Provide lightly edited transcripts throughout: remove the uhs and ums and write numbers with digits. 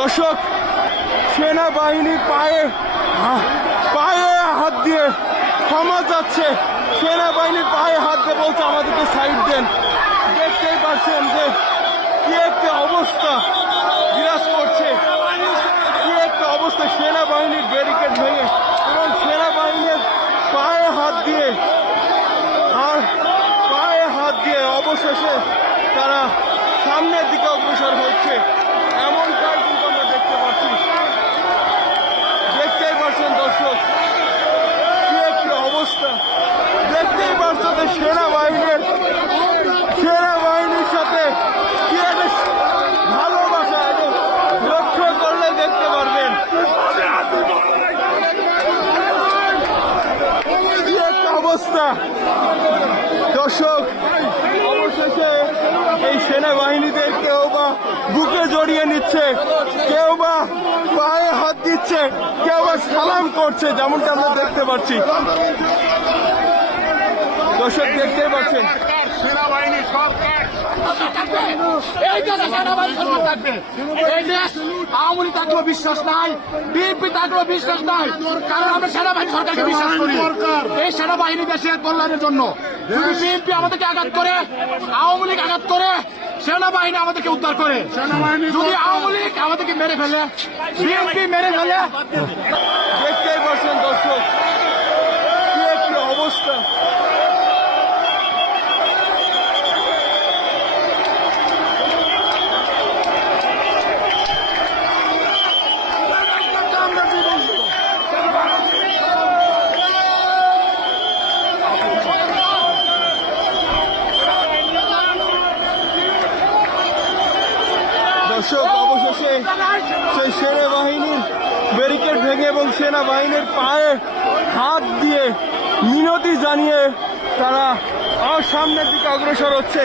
দর্শক, সেনাবাহিনীর পায়ে পায়ে হাত দিয়ে ক্ষমা যাচ্ছে, সেনাবাহিনীর পায়ে হাত দিয়ে বলছে আমাদেরকে সাইড দেন। দেখতেই পাচ্ছেন যে কি একটা অবস্থা বিরাজ করছে, কি একটা অবস্থা। সেনাবাহিনীর ব্যারিকেড ভেঙে এবং সেনাবাহিনীর পায়ে হাত দিয়ে অবশেষে তারা সামনের দিকে অগ্রসর হচ্ছে, এমনটাই কিন্তু আমরা দেখতে পাচ্ছি। দেখতেই পাচ্ছেন দর্শক, কি একটা অবস্থা। দেখতেই পাচ্ছেন যে সেনাবাহিনীর সাথে কি একটা ভালোবাসা, এটা লক্ষ্য করলে দেখতে পারবেন কি একটা অবস্থা। দর্শক, অবশেষে এই সেনাবাহিনীদের কেউ বা বুকে জড়িয়ে নিচ্ছে, কেউ বা পায়ে হাত দিচ্ছে, কেউ বা সালাম করছে, যেমনটা আমরা দেখতে পাচ্ছি। দর্শক দেখতে পাচ্ছেন সেনাবাহিনী সরকার এই দেশে সেনাবাহিনী সরকার থাকবে। এই দেশ আওয়ামী লীগ থাকলেও বিশ্বাস নাই, বিএনপি থাকলেও বিশ্বাস নাই, কারণ আমরা সেনাবাহিনী সরকারকে বিশ্বাস করি। এই সেনাবাহিনী দেশের কল্যাণের জন্য, যদি বিএনপি আমাদেরকে আঘাত করে, আওয়ামী লীগ আঘাত করে, সেনাবাহিনী আমাদেরকে উদ্ধার করে। যদি আওয়ামী লীগ আমাদেরকে মেরে ফেলে, বিএনপি মেরে ফেলে। দেখতেই পাচ্ছেন দর্শক, কি একটি অবস্থা। দর্শক, অবশেষে সেই সেনাবাহিনীর ব্যারিকেড ভেঙে এবং সেনাবাহিনীর পায়ে হাত দিয়ে মিনতি জানিয়ে তারা আর সামনের দিকে অগ্রসর হচ্ছে।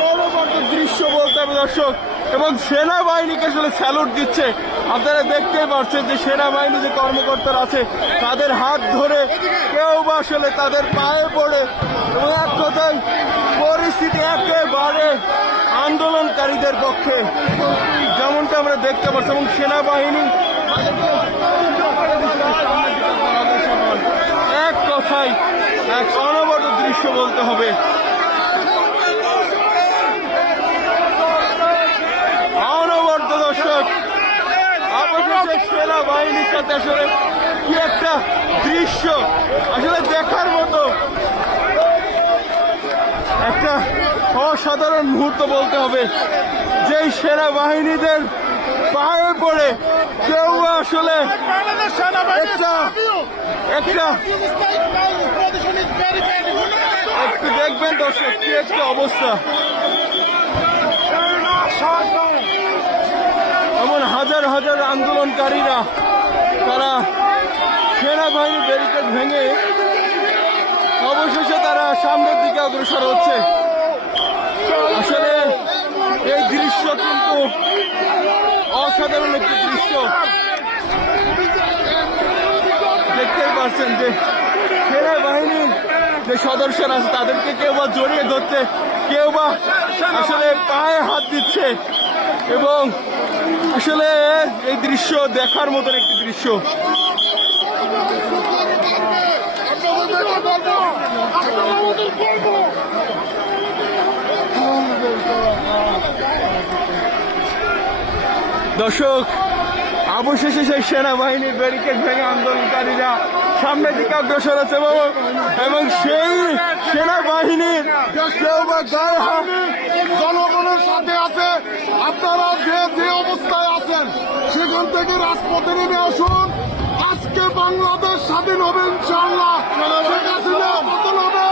পরবর্তী দৃশ্য বলতে হবে দর্শক, এবং সেনাবাহিনীকে আসলে স্যালুট দিচ্ছে। আপনারা দেখতেই পাচ্ছেন যে সেনাবাহিনী যে কর্মকর্তারা আছে তাদের হাত ধরে কেউ বা আসলে তাদের পায়ে পড়ে, এবং এক কথায় পরিস্থিতি একেবারে আন্দোলনকারীদের পক্ষে, যেমনটা আমরা দেখতে পাচ্ছি। এবং সেনাবাহিনী এক কথায় এক অনবদ্য দৃশ্য বলতে হবে। অনবদ্য দর্শক, অবশেষে সেনাবাহিনীর সাথে আসলে কি একটা দৃশ্য, আসলে দেখার মতো একটা অসাধারণ মুহূর্ত বলতে হবে। যেই সেনাবাহিনীদের পায়ে পড়ে কেউ আসলে একটু দেখবেন দর্শক, কি একটা অবস্থা। এমন হাজার হাজার আন্দোলনকারীরা তারা সেনাবাহিনীর ব্যারিকেড ভেঙে অবশেষে তারা সামনের দিকে অগ্রসর হচ্ছে। আসলে এই দৃশ্য কিন্তু অসাধারণ একটি দৃশ্য। দেখতেই পাচ্ছেন যে সেনাবাহিনীর যে সদস্যরা আছে তাদেরকে কেউ বা জড়িয়ে ধরছে, কেউ বা আসলে পায়ে হাত দিচ্ছে, এবং আসলে এই দৃশ্য দেখার মতন একটি দৃশ্য। দর্শক, অবশেষে সেই সেনাবাহিনীর ব্যারিকেড ভেঙে আন্দোলনকারীরা সামনের দিকে অগ্রসর হচ্ছে, এবং সেই সেনাবাহিনীর কেউ বা গায়ে হাত জনগণের সাথে আছে। আপনারা যে অবস্থায় আছেন সেখান থেকে রাজপথে নেমে আসুন। আজকে বাংলাদেশ স্বাধীন হবে ইনশাআল্লাহ। শেখ হাসিনা পতন হবে,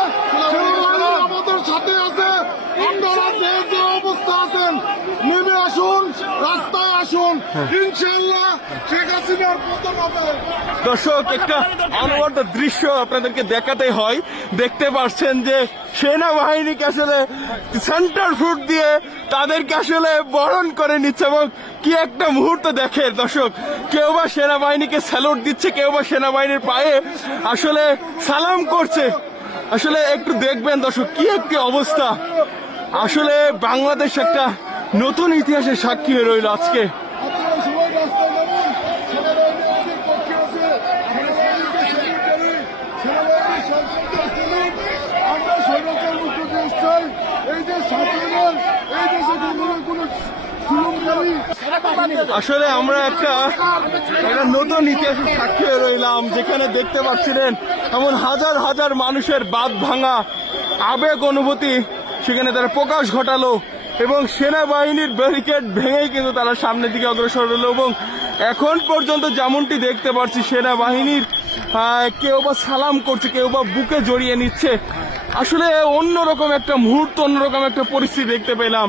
সেনাবাহিনী আমাদের সাথে আছে। আপনারা যে অবস্থা আছেন নেমে আসুন, রাস্তায় আসুন, ইনশাআল্লাহ শেখ হাসিনার পতন হবে। দর্শক, একটা অনবদ্য দৃশ্য আপনাদেরকে দেখাতে হয়। দেখতে পাচ্ছেন যে সেনাবাহিনীকে আসলে সেন্টার ফুট দিয়ে তাদেরকে আসলে বরণ করে নিচ্ছে, এবং কি একটা মুহূর্ত দেখে দর্শক। কেউ বা সেনাবাহিনীকে স্যালুট দিচ্ছে, কেউ বা সেনাবাহিনীর পায়ে আসলে সালাম করছে। আসলে একটু দেখবেন দর্শক, কি একটি অবস্থা। আসলে বাংলাদেশ একটা নতুন ইতিহাসের সাক্ষী হয়ে রইল আজকে। আসলে আমরা একটা নতুন ইতিহাসের সাক্ষী হয়ে রইলাম, যেখানে দেখতে পাচ্ছিলেন এমন হাজার হাজার মানুষের বাঁধ ভাঙা আবেগ অনুভূতি সেখানে তারা প্রকাশ ঘটালো এবং সেনাবাহিনীর ব্যারিকেড ভেঙেই কিন্তু তারা সামনের দিকে অগ্রসর হলো। এবং এখন পর্যন্ত যেমনটি দেখতে পাচ্ছি সেনাবাহিনীর কেউ বা সালাম করছে, কেউ বা বুকে জড়িয়ে নিচ্ছে। আসলে অন্যরকম একটা মুহূর্ত, অন্যরকম একটা পরিস্থিতি দেখতে পেলাম।